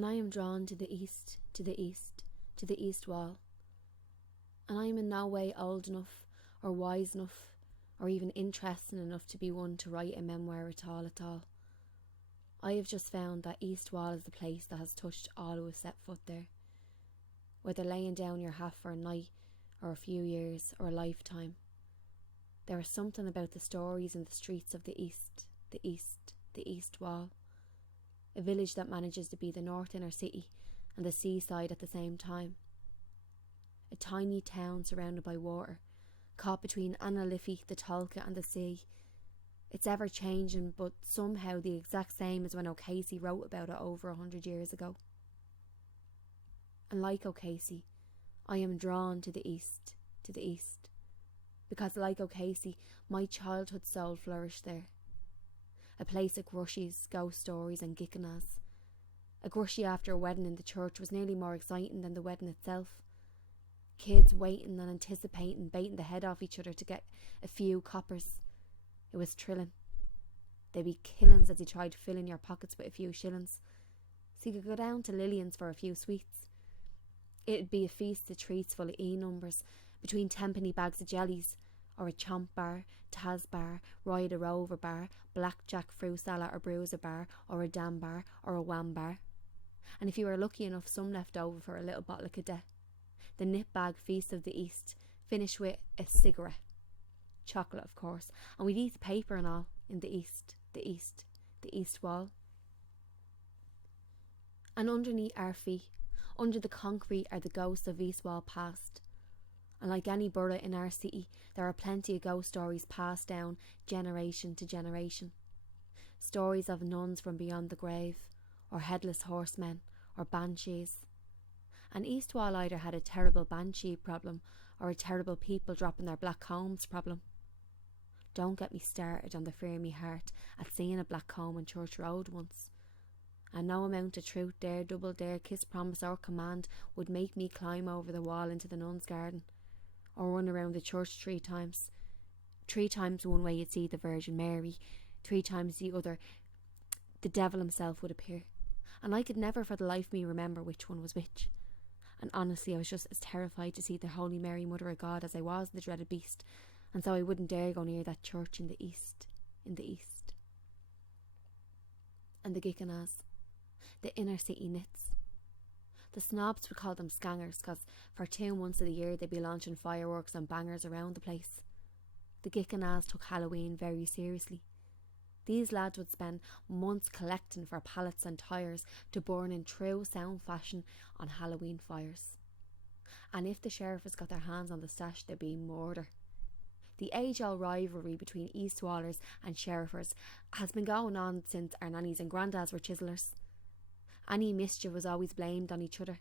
and I am drawn to the east, to the east, to the east wall. And I am in no way old enough, or wise enough, or even interesting enough to be one to write a memoir at all. I have just found that east wall is the place that has touched all who have set foot there. Whether laying down your hat for a night, or a few years, or a lifetime, there is something about the stories in the streets of the east, the east, the east wall. A village that manages to be the north inner city and the seaside at the same time. A tiny town surrounded by water, caught between Annaliffey, the Tolka and the sea. It's ever changing, but somehow the exact same as when O'Casey wrote about it over 100 years ago. And like O'Casey, I am drawn to the east, because like O'Casey, my childhood soul flourished there. A place of grushies, ghost stories and gickenas. A grushie after a wedding in the church was nearly more exciting than the wedding itself. Kids waiting and anticipating, baiting the head off each other to get a few coppers. It was thrilling. They'd be killings as you tried filling your pockets with a few shillings, so you could go down to Lillian's for a few sweets. It'd be a feast of treats full of numbers, between tenpenny bags of jellies, or a chomp bar, Taz bar, Ride a Rover bar, blackjack fruit salad or bruiser bar, or a dam bar, or a wham bar. And if you were lucky enough, some left over for a little bottle of cadet. The nip bag feast of the east, finished with a cigarette. Chocolate, of course, and we'd eat the paper and all in the east, the east, the east wall. And underneath our feet, under the concrete, are the ghosts of East Wall past. And like any borough in our city, there are plenty of ghost stories passed down generation to generation. Stories of nuns from beyond the grave, or headless horsemen, or banshees. And East Wall either had a terrible banshee problem, or a terrible people dropping their black combs problem. Don't get me started on the fear in me heart at seeing a black comb on Church Road once. And no amount of truth, dare, double dare, kiss, promise or command would make me climb over the wall into the nun's garden, or run around the church 3 times. 3 times one way you'd see the Virgin Mary, 3 times the other the devil himself would appear, and I could never for the life of me remember which one was which. And honestly, I was just as terrified to see the Holy Mary, Mother of God, as I was the dreaded beast, and so I wouldn't dare go near that church in the east, And the gickenas, the inner city nits. The snobs would call them scangers, because for 2 months of the year they'd be launching fireworks and bangers around the place. The gickenas took Halloween very seriously. These lads would spend months collecting for pallets and tyres to burn in true sound fashion on Halloween fires. And if the sheriffs got their hands on the stash, there'd be murder. The age-old rivalry between East Wallers and sheriffers has been going on since our nannies and granddads were chisellers. Any mischief was always blamed on each other,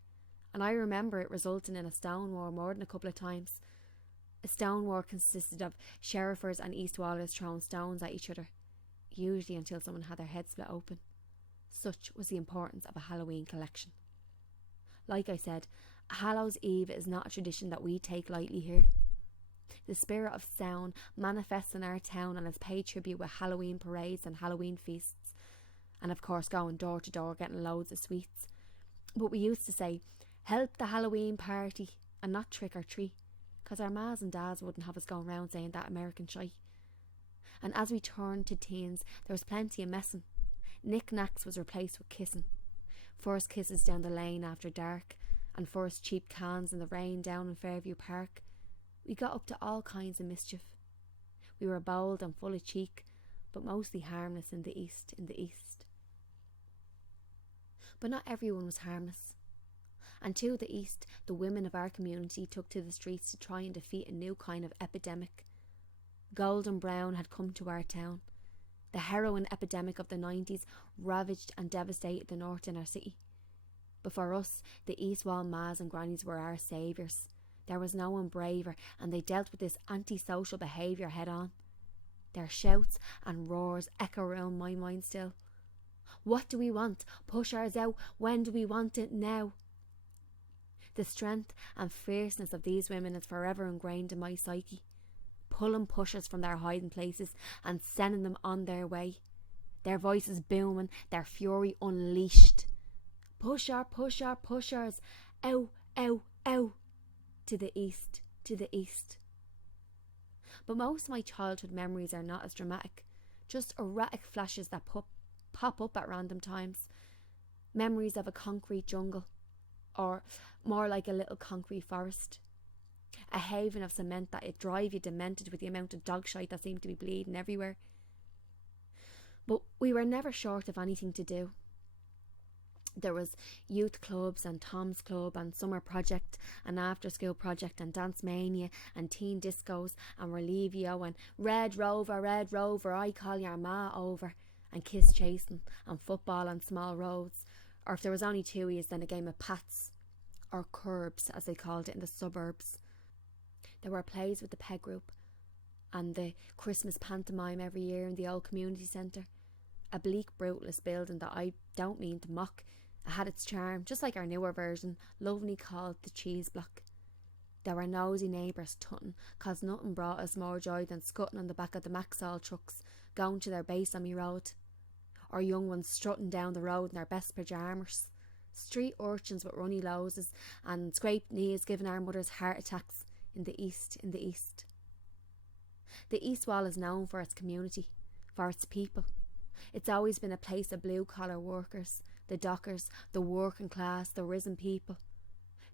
and I remember it resulting in a stone war more than a couple of times. A stone war consisted of sheriffers and East Wallers throwing stones at each other, usually until someone had their head split open. Such was the importance of a Halloween collection. Like I said, Hallows Eve is not a tradition that we take lightly here. The spirit of sound manifests in our town and is paid tribute with Halloween parades and Halloween feasts, and of course going door to door getting loads of sweets. But we used to say, help the Halloween party, and not trick or treat, because our mas and dads wouldn't have us going round saying that American shite. And as we turned to teens, there was plenty of messing. Knick-knacks was replaced with kissing. First kisses down the lane after dark, and first cheap cans in the rain down in Fairview Park. We got up to all kinds of mischief. We were bold and full of cheek, but mostly harmless in the east. But not everyone was harmless. And to the east, the women of our community took to the streets to try and defeat a new kind of epidemic. Golden Brown had come to our town. The heroin epidemic of the 90s ravaged and devastated the north in our city. But for us, the East Wall mas and grannies were our saviours. There was no one braver, and they dealt with this antisocial behaviour head on. Their shouts and roars echo around my mind still. What do we want? Push ours out. When do we want it? Now. The strength and fierceness of these women is forever ingrained in my psyche, pulling pushers from their hiding places and sending them on their way, their voices booming, their fury unleashed. pushers, ow, ow, ow, to the east, to the east. But most of my childhood memories are not as dramatic, just erratic flashes that pop up at random times. Memories of a concrete jungle, or more like a little concrete forest. A haven of cement that'd drive you demented with the amount of dog shite that seemed to be bleeding everywhere. But we were never short of anything to do. There was youth clubs and Tom's Club and summer project and after school project and dance mania and teen discos and Relivio and Red Rover, I call your ma over, and kiss chasing and football on small roads, or if there was only two years, then a game of pats, or curbs as they called it in the suburbs. There were plays with the peg group and the Christmas pantomime every year in the old community centre, a bleak brutalist building that I don't mean to mock. It had its charm, just like our newer version, lovely called the Cheese Block. There were nosy neighbours tutting, cause nothing brought us more joy than scutting on the back of the Maxall trucks, going to their base on me road, or young ones strutting down the road in their best pyjamas, street urchins with runny noses and scraped knees giving our mothers heart attacks in the east, in the east. The East Wall is known for its community, for its people. It's always been a place of blue-collar workers, the dockers, the working class, the risen people.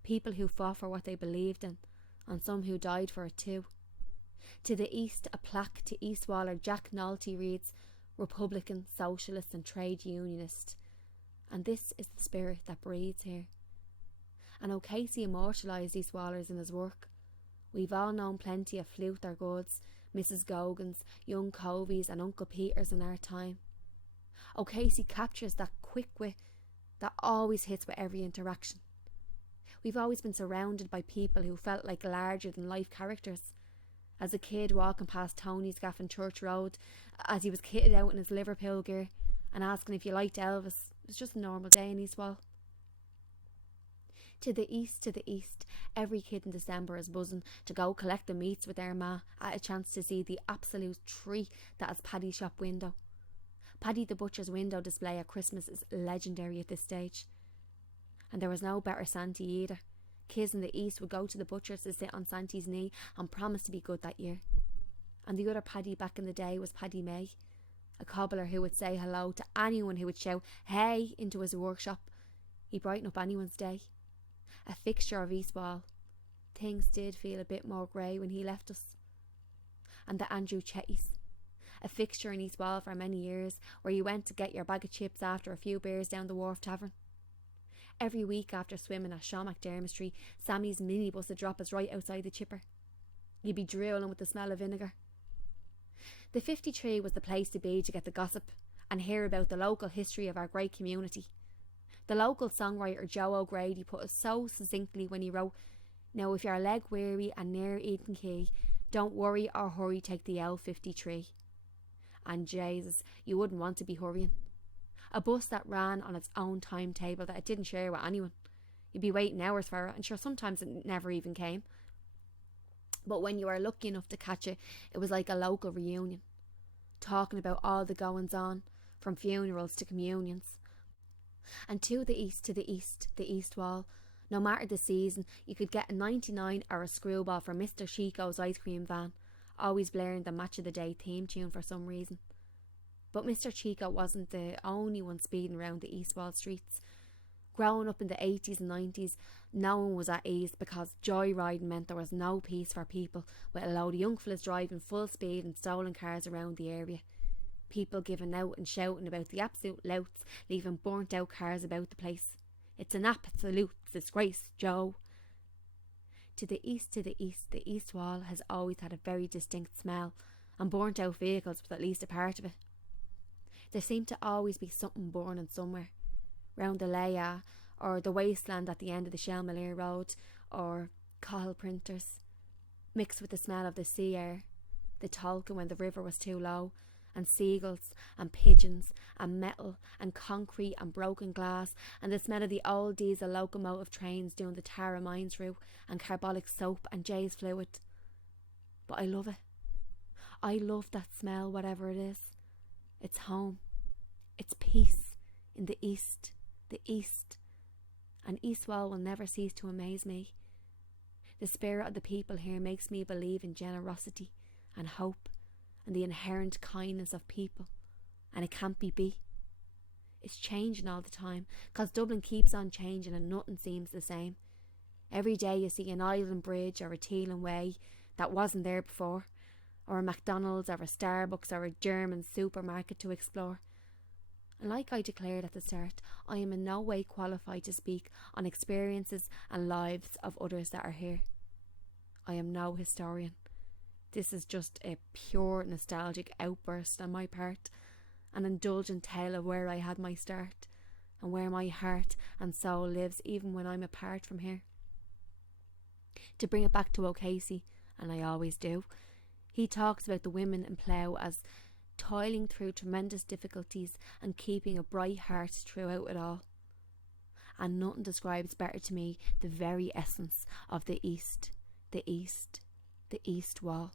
People who fought for what they believed in, and some who died for it too. To the east, a plaque to East Waller Jack Nolte reads, Republican, Socialist and Trade Unionist. And this is the spirit that breathes here. And O'Casey immortalised East Wallers in his work. We've all known plenty of Flute or Goods, Mrs. Gogans, young Coveys and Uncle Peters in our time. O'Casey captures that quick wit that always hits with every interaction. We've always been surrounded by people who felt like larger-than-life characters. As a kid walking past Tony's gaff in Church Road, as he was kitted out in his Liverpool gear and asking if you liked Elvis, it was just a normal day in East Wall. To the east, every kid in December is buzzing to go collect the meats with their ma at a chance to see the absolute treat that is Paddy's shop window. Paddy the Butcher's window display at Christmas is legendary at this stage. And there was no better Santy either. Kids in the east would go to the butcher's to sit on Santy's knee and promise to be good that year. And the other Paddy back in the day was Paddy May, a cobbler who would say hello to anyone who would shout "Hey" into his workshop. He brightened up anyone's day. A fixture of East Wall. Things did feel a bit more grey when he left us. And the Andrew Chetties, a fixture in East Wall for many years, where you went to get your bag of chips after a few beers down the Wharf Tavern. Every week after swimming at Sean McDermotry, Sammy's minibus would drop us right outside the chipper. You'd be drooling with the smell of vinegar. The 53 was the place to be to get the gossip and hear about the local history of our great community. The local songwriter Joe O'Grady put it so succinctly when he wrote, "Now if you're leg weary and near Eden Key, don't worry or hurry, take the L53. And Jesus, you wouldn't want to be hurrying. A bus that ran on its own timetable that it didn't share with anyone. You'd be waiting hours for it, and sure sometimes it never even came. But when you were lucky enough to catch it, it was like a local reunion, talking about all the goings on, from funerals to communions. And to the east, the East Wall, no matter the season, you could get a 99 or a screwball from Mr. Chico's ice cream van, always blaring the Match of the Day theme tune for some reason. But Mr. Chico wasn't the only one speeding around the East Wall streets. Growing up in the 80s and 90s, no one was at ease because joyriding meant there was no peace for people, with a load of young fellas driving full speed in stolen cars around the area. People giving out and shouting about the absolute louts, leaving burnt out cars about the place. It's an absolute disgrace, Joe. To the east, the East Wall has always had a very distinct smell, and burnt out vehicles was at least a part of it. There seemed to always be something burning somewhere, round the Leia, or the wasteland at the end of the Shelmalier Road, or coal printers, mixed with the smell of the sea air, the Tolkien when the river was too low, and seagulls, and pigeons, and metal, and concrete, and broken glass, and the smell of the old diesel locomotive trains doing the Tara Mines route, and carbolic soap, and Jay's fluid. But I love it. I love that smell, whatever it is. It's home. It's peace in the east, and East Wall will never cease to amaze me. The spirit of the people here makes me believe in generosity and hope and the inherent kindness of people, and it can't be beat. It's changing all the time, 'cause Dublin keeps on changing and nothing seems the same. Every day you see an island bridge or a Teelan Way that wasn't there before, or a McDonald's or a Starbucks or a German supermarket to explore. And like I declared at the start, I am in no way qualified to speak on experiences and lives of others that are here. I am no historian. This is just a pure nostalgic outburst on my part, an indulgent tale of where I had my start, and where my heart and soul lives even when I'm apart from here. To bring it back to O'Casey, and I always do, he talks about the women in Plough as toiling through tremendous difficulties and keeping a bright heart throughout it all. And nothing describes better to me the very essence of the East Wall.